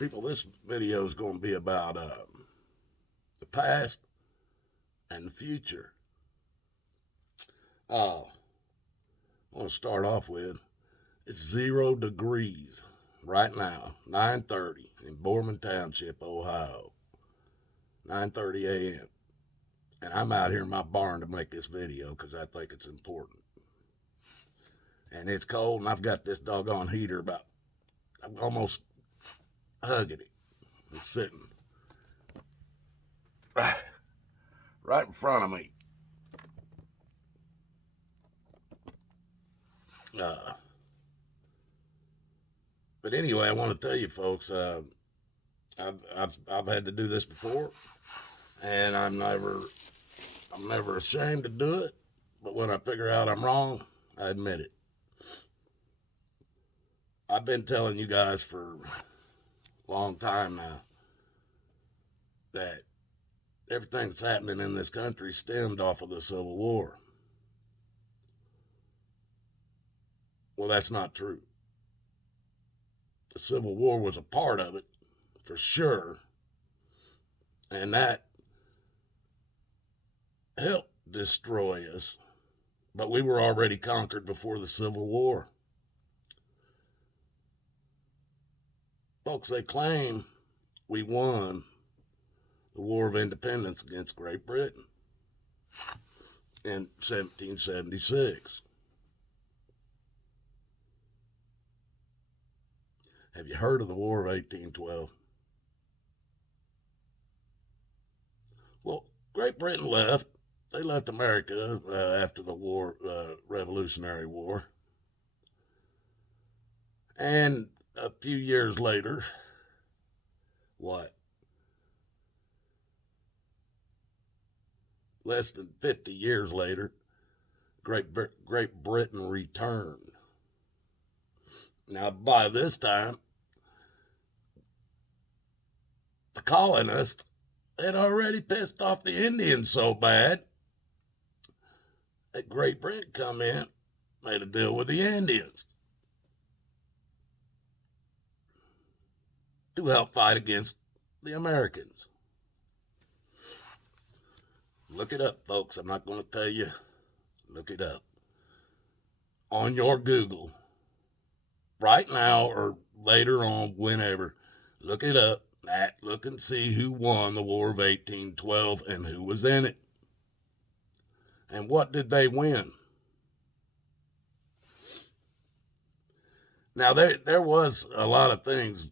People, this video is going to be about the past and the future. I want to start off with, it's 0 degrees right now, 9:30 in Borman Township, Ohio, 9:30 a.m. And I'm out here in my barn to make this video because I think it's important. And it's cold, and I've got this doggone heater I'm almost hugging it. It's sitting right in front of me. But anyway, I want to tell you folks, I've had to do this before, and I'm never ashamed to do it. But when I figure out I'm wrong, I admit it. I've been telling you guys for a long time now that everything that's happening in this country stemmed off of the Civil War. Well, that's not true. The Civil War was a part of it, for sure, and that helped destroy us, but we were already conquered before the Civil War. Folks, they claim we won the War of Independence against Great Britain in 1776. Have you heard of the War of 1812? Well, Great Britain left. They left America after the Revolutionary War. And a few years later, less than 50 years later, Great Britain returned. Now, by this time, the colonists had already pissed off the Indians so bad that Great Britain come in, made a deal with the Indians to help fight against the Americans. Look it up, folks. I'm not going to tell you. Look it up on your Google right now or later on, whenever. Look it up. Look and see who won the War of 1812 and who was in it. And what did they win? Now, there was a lot of things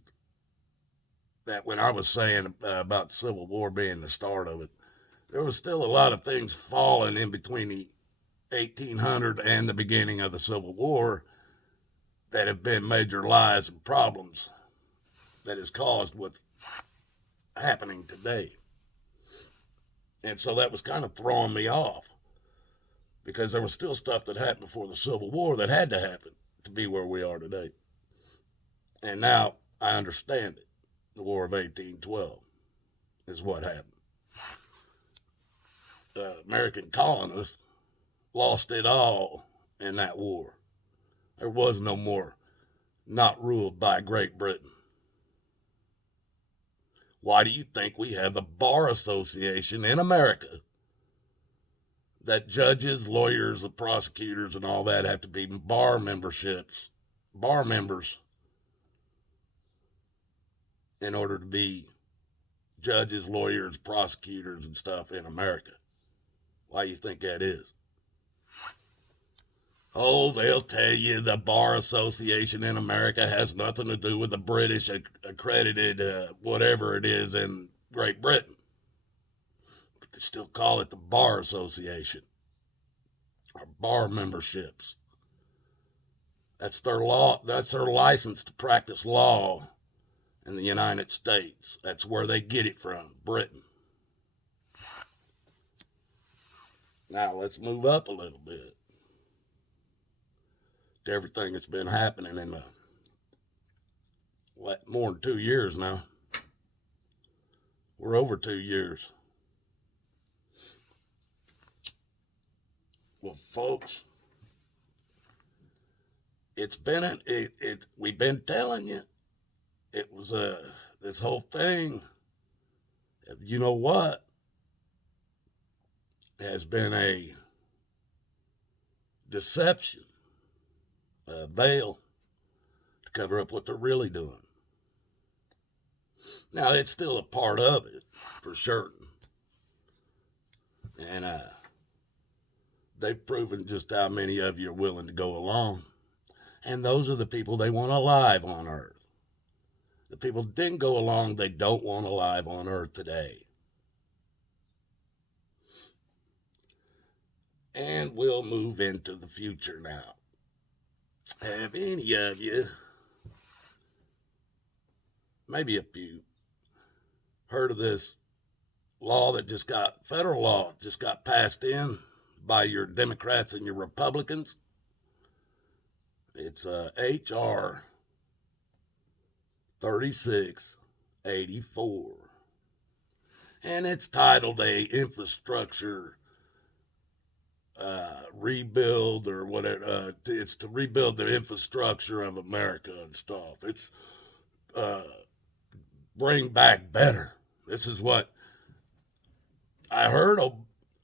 that when I was saying about the Civil War being the start of it, there was still a lot of things falling in between the 1800 and the beginning of the Civil War that have been major lies and problems that has caused what's happening today. And so that was kind of throwing me off because there was still stuff that happened before the Civil War that had to happen to be where we are today. And now I understand it. The War of 1812 is what happened. The American colonists lost it all in that war. There was no more not ruled by Great Britain. Why do you think we have the Bar Association in America that judges, lawyers, the prosecutors, and all that have to be bar members in order to be judges, lawyers, prosecutors, and stuff in America? Why do you think that is? Oh, they'll tell you the Bar Association in America has nothing to do with the British accredited whatever it is in Great Britain. But they still call it the Bar Association, or bar memberships. That's their law. That's their license to practice law in the United States. That's where they get it from, Britain. Now let's move up a little bit to everything that's been happening in more than 2 years now. We're over 2 years. Well, folks, we've been telling you it was this whole thing, you know what, has been a deception, a veil to cover up what they're really doing. Now, it's still a part of it, for certain. And they've proven just how many of you are willing to go along. And those are the people they want alive on Earth. The people that didn't go along, they don't want alive on Earth today. And we'll move into the future now. Have any of you, maybe a few, heard of this federal law just got passed in by your Democrats and your Republicans? It's H.R. 3684. And it's titled a infrastructure rebuild or whatever. It's to rebuild the infrastructure of America and stuff. It's bring back better. This is what I heard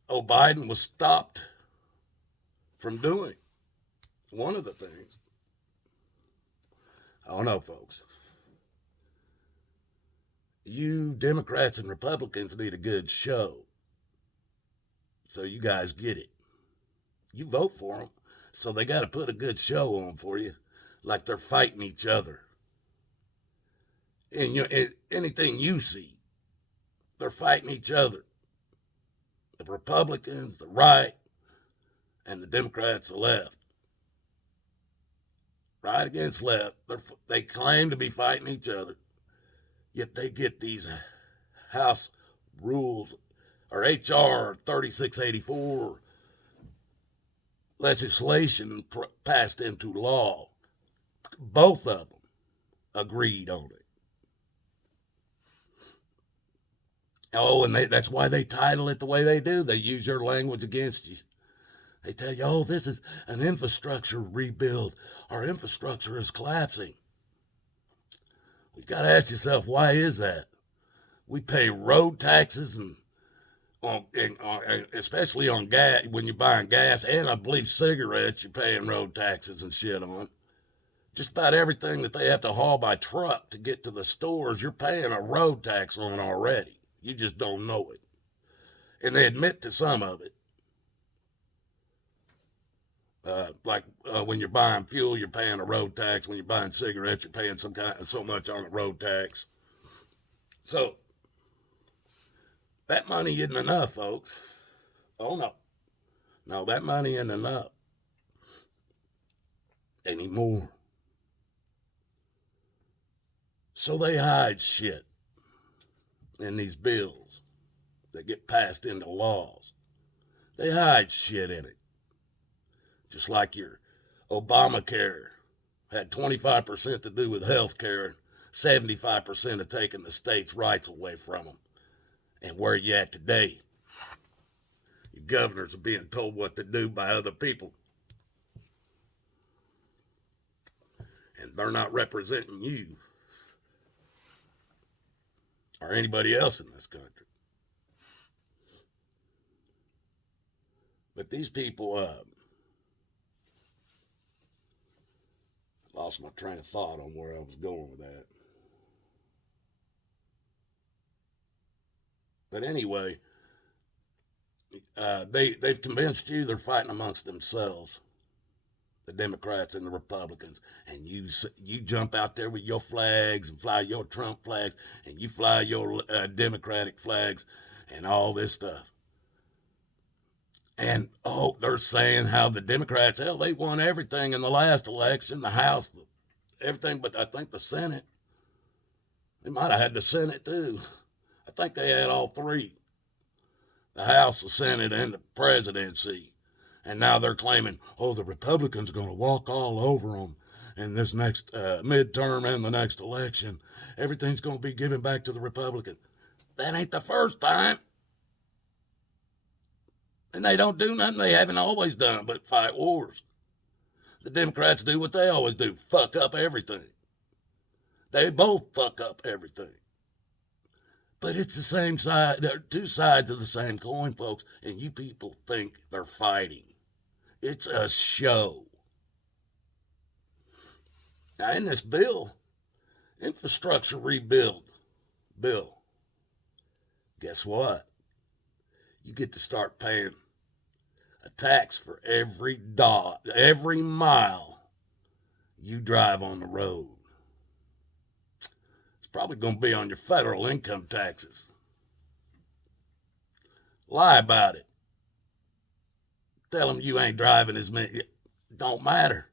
Biden was stopped from doing. One of the things. I don't know, folks. You Democrats and Republicans need a good show. So you guys get it. You vote for them, so they got to put a good show on for you, like they're fighting each other. And anything you see, they're fighting each other. The Republicans, the right, and the Democrats, the left. Right against left. They claim to be fighting each other, yet they get these House rules, or H.R. 3684 legislation passed into law. Both of them agreed on it. Oh, and that's why they title it the way they do. They use your language against you. They tell you, oh, this is an infrastructure rebuild. Our infrastructure is collapsing. You've got to ask yourself, why is that? We pay road taxes and especially on gas, when you're buying gas, and I believe cigarettes, you're paying road taxes and shit on. Just about everything that they have to haul by truck to get to the stores, you're paying a road tax on already. You just don't know it. And they admit to some of it. When you're buying fuel, you're paying a road tax. When you're buying cigarettes, you're paying so much on a road tax. So that money isn't enough, folks. Oh no. No, that money isn't enough anymore. So they hide shit in these bills that get passed into laws. They hide shit in it. Just like your Obamacare had 25% to do with health care, 75% of taking the states' rights away from them. And where you at today? Your governors are being told what to do by other people. And they're not representing you or anybody else in this country. But these people, lost my train of thought on where I was going with that. But anyway, they've convinced you they're fighting amongst themselves, the Democrats and the Republicans, and you jump out there with your flags and fly your Trump flags, and you fly your Democratic flags and all this stuff. And, they're saying how the Democrats, they won everything in the last election, the House, everything, but I think the Senate. They might have had the Senate, too. I think they had all three. The House, the Senate, and the presidency. And now they're claiming, the Republicans are going to walk all over them in this next midterm and the next election. Everything's going to be given back to the Republicans. That ain't the first time. And they don't do nothing they haven't always done but fight wars. The Democrats do what they always do, fuck up everything. They both fuck up everything. But it's the same side. There are two sides of the same coin, folks, and you people think they're fighting. It's a show. Now, in this bill, infrastructure rebuild bill, guess what? You get to start paying a tax for every mile you drive on the road. It's probably going to be on your federal income taxes. Lie about it. Tell them you ain't driving as many. It don't matter.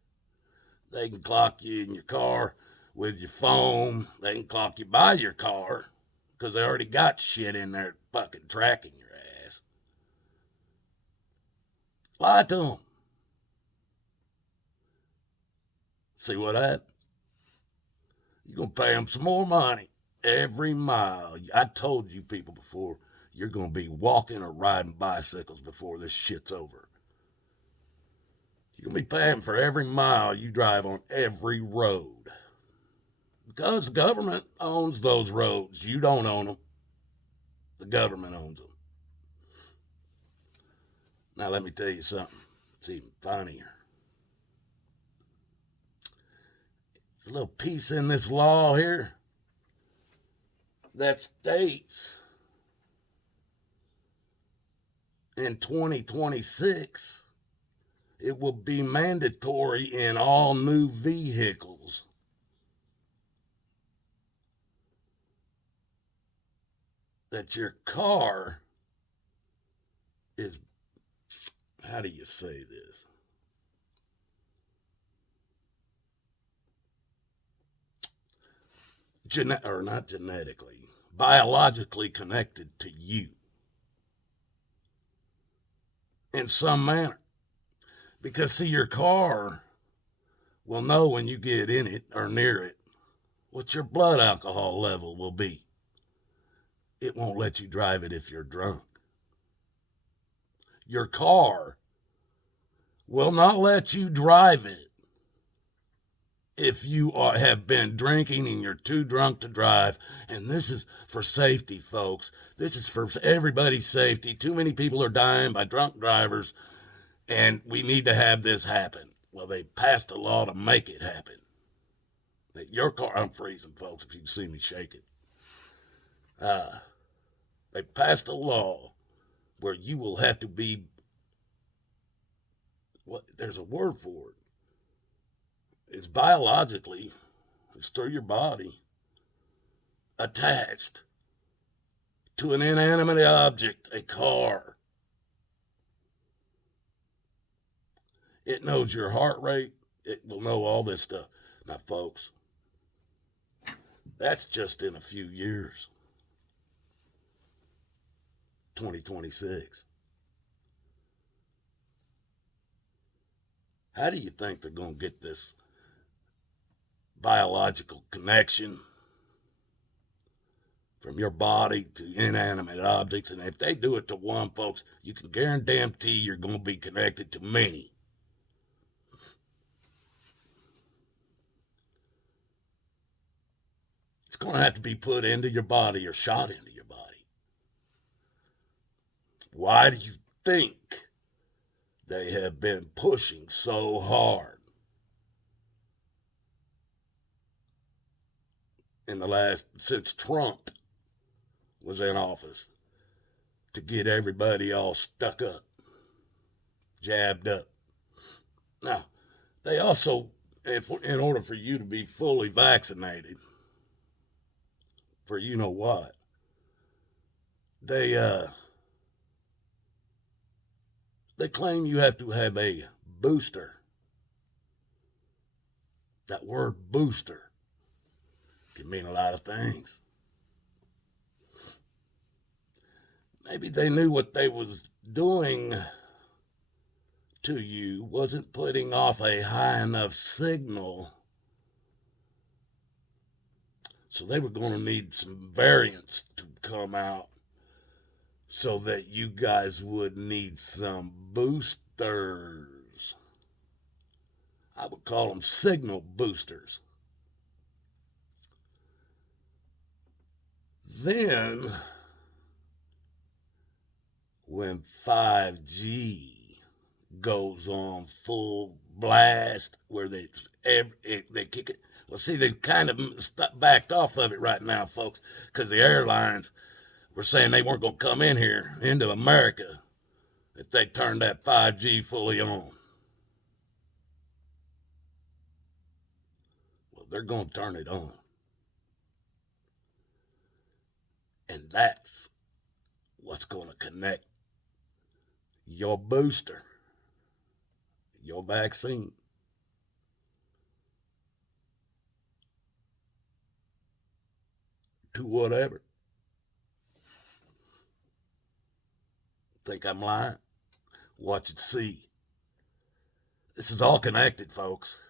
They can clock you in your car with your phone. They can clock you by your car because they already got shit in there fucking tracking your ass. Lie to them. See what happened? You're going to pay them some more money every mile. I told you people before, you're going to be walking or riding bicycles before this shit's over. You're going to be paying for every mile you drive on every road. Because the government owns those roads. You don't own them. The government owns them. Now let me tell you something. It's even funnier. There's a little piece in this law here that states in 2026 it will be mandatory in all new vehicles that your car is, how do you say this? Not genetically, biologically connected to you in some manner. Because, see, your car will know when you get in it or near it what your blood alcohol level will be. It won't let you drive it if you're drunk. Your car will not let you drive it if you have been drinking and you're too drunk to drive. And this is for safety, folks. This is for everybody's safety. Too many people are dying by drunk drivers, and we need to have this happen. Well, they passed a law to make it happen. That your car, I'm freezing, folks, if you can see me shaking. They passed a law where you will have to be, there's a word for it. It's biologically, it's through your body, attached to an inanimate object, a car. It knows your heart rate. It will know all this stuff. Now, folks, that's just in a few years. 2026. How do you think they're going to get this biological connection from your body to inanimate objects? And if they do it to one, folks, you can guarantee you're going to be connected to many. It's going to have to be put into your body or shot into your body. Why do you think they have been pushing so hard since Trump was in office to get everybody all stuck up, jabbed up? Now, they also, in order for you to be fully vaccinated, for you know what, they claim you have to have a booster. That word booster can mean a lot of things. Maybe they knew what they was doing to you wasn't putting off a high enough signal. So they were going to need some variants to come out so that you guys would need some boosters. I would call them signal boosters. Then, when 5G goes on full blast, where they kick it. Well, see, they've kind of backed off of it right now, folks, because the airlines were saying they weren't going to come in here into America if they turned that 5G fully on. Well, they're going to turn it on. And that's what's going to connect your booster, your vaccine, to whatever. Think I'm lying? Watch and see. This is all connected, folks.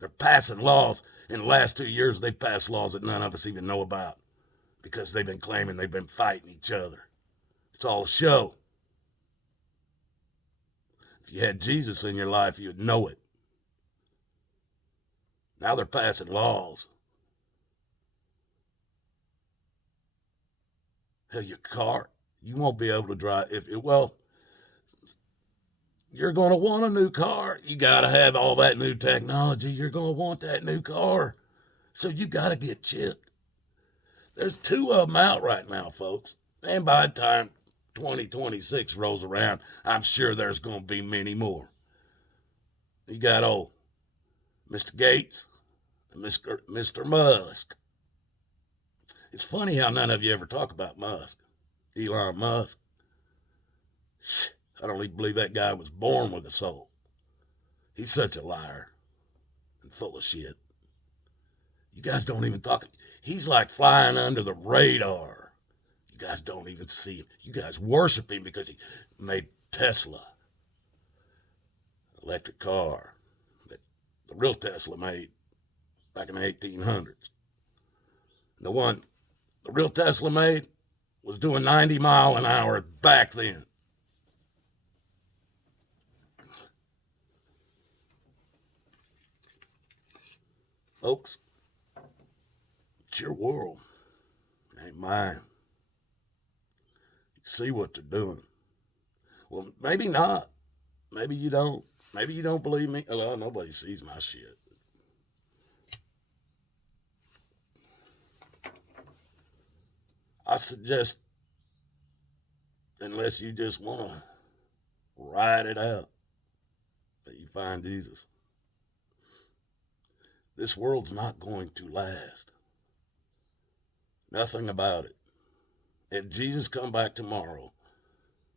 They're passing laws. In the last 2 years, they passed laws that none of us even know about because they've been claiming they've been fighting each other. It's all a show. If you had Jesus in your life, you'd know it. Now they're passing laws. Hell, your car, you won't be able to drive. You're going to want a new car. You got to have all that new technology. You're going to want that new car. So you got to get chipped. There's 2 of them out right now, folks. And by the time 2026 rolls around, I'm sure there's going to be many more. You got old Mr. Gates and Mr. Musk. It's funny how none of you ever talk about Musk. Elon Musk. I don't even believe that guy was born with a soul. He's such a liar and full of shit. You guys don't even talk. He's like flying under the radar. You guys don't even see him. You guys worship him because he made Tesla. Electric car that the real Tesla made back in the 1800s. The real Tesla made was doing 90 miles an hour back then. Folks, it's your world. It ain't mine. You see what they're doing. Well, maybe not. Maybe you don't. Maybe you don't believe me. Well, nobody sees my shit. I suggest, unless you just want to ride it out, that you find Jesus. This world's not going to last. Nothing about it. If Jesus come back tomorrow,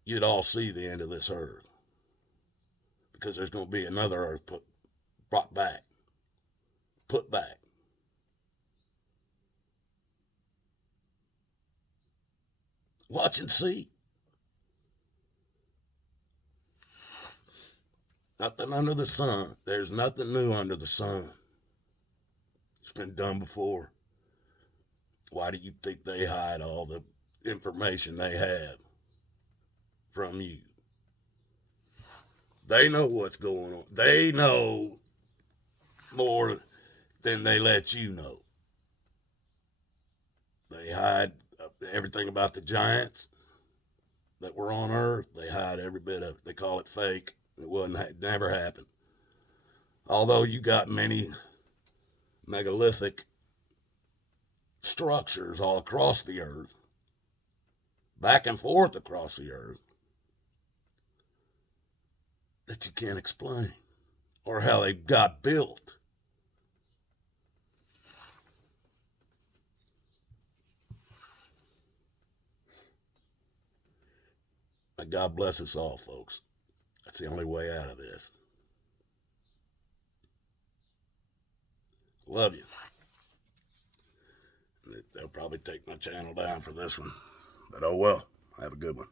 you'd all see the end of this earth. Because there's going to be another earth put back. Watch and see. Nothing under the sun. There's nothing new under the sun. It's been done before. Why do you think they hide all the information they have from you? They know what's going on. They know more than they let you know. They hide everything about the giants that were on Earth. They hide every bit of it. They call it fake. It never happened. Although you got many megalithic structures all across the earth, back and forth across the earth, that you can't explain, or how they got built. But God bless us all, folks. That's the only way out of this. Love you. They'll probably take my channel down for this one. But oh well. Have a good one.